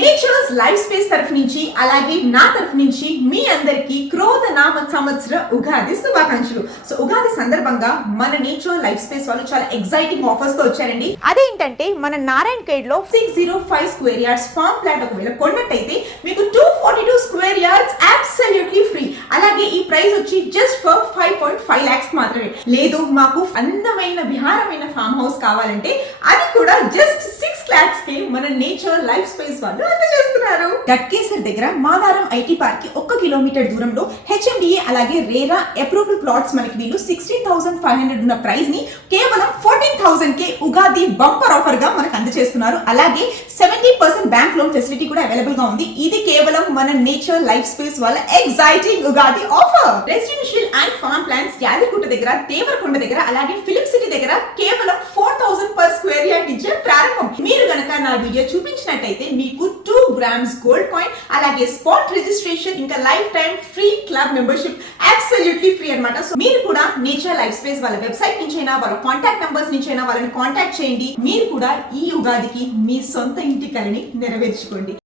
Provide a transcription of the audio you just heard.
Nature's life space తరఫు నుంచి అలాగే నా తరఫు నుంచి మీ అందరికి క్రోధ నామ సంవత్సర ఉగాది శుభాకాంక్షలు. సో ఉగాది సందర్భంగా మన నేచర్ లైఫ్ స్పేస్ వాళ్ళు చాలా ఎక్సైటింగ్ ఆఫర్స్ తో వచ్చారండి. అదేంటంటే మన నారాయణ ఖేడ్ లో 605 స్క్వేర్ యార్డ్స్ ఫార్మ్ ప్లాట్ ఒకవేళ కొన్నట్టయితే మీకు 242 స్క్వేర్ యార్డ్స్ అబ్సల్యూట్లీ ఫ్రీ. అలాగే ఈ ప్రైస్ వచ్చి జస్ట్ ఫర్ 5.5 lakhs మాత్రమే. లేదు మాకు అందమైన విహారమైన ఫామ్ హౌస్ కావాలంటే అది కూడా జస్ట్ 6 lakhs కి మన నేచర్ లైఫ్ స్పేస్ వాళ్ళు అందజేస్తున్నారు. గట్కేసర్ దగ్గర మాదారం ఐటీ పార్క్ కి 1 కిలోమీటర్ దూరంలో హెచ్ఎండిఏ అలాగే రేరా అప్రూవ్డ్ ప్లాట్స్ మనకి వీళ్ళు 16,500 ఉన్న ప్రైస్ ని కేవలం 14,000 కే ఉగాది బంపర్ ఆఫర్ గా మనకు అందజేస్తున్నారు. అలాగే 70% బ్యాంక్ లోన్ ఫెసిలిటీ కూడా అవైలబుల్ గా ఉంది. ఇది కేవలం మన నేచర్ లైఫ్ స్పేస్ వాళ్ళ exciting Ugadi offer. Residential and farm plans Yadagirigutta దగ్గర, దేవరకొండ దగ్గర అలాగే ఫిలిం సిటీ దగ్గర కేవలం 4,000 per square yard నుంచే ప్రారంభం. మీరు గనక నా వీడియో చూపించినట్టయితే మీకు 2 grams గోల్డ్ కాయిన్ అలాగే స్పాట్ రిజిస్ట్రేషన్ ఇంకా life time free club membership absolutely free అన్నమాట. సో మీరు కూడా నేచర్ లైఫ్ స్పేస్ వాళ్ళ వెబ్సైట్ నుంచి అయినా వాళ్ళ కాంటాక్ట్ నంబర్స్ నుంచి అయినా వాళ్ళని కాంటాక్ట్ చేయండి. మీరు కూడా ఈ ఉగాదికి మీ సొంత ఇంటి కలని నెరవేర్చుకోండి.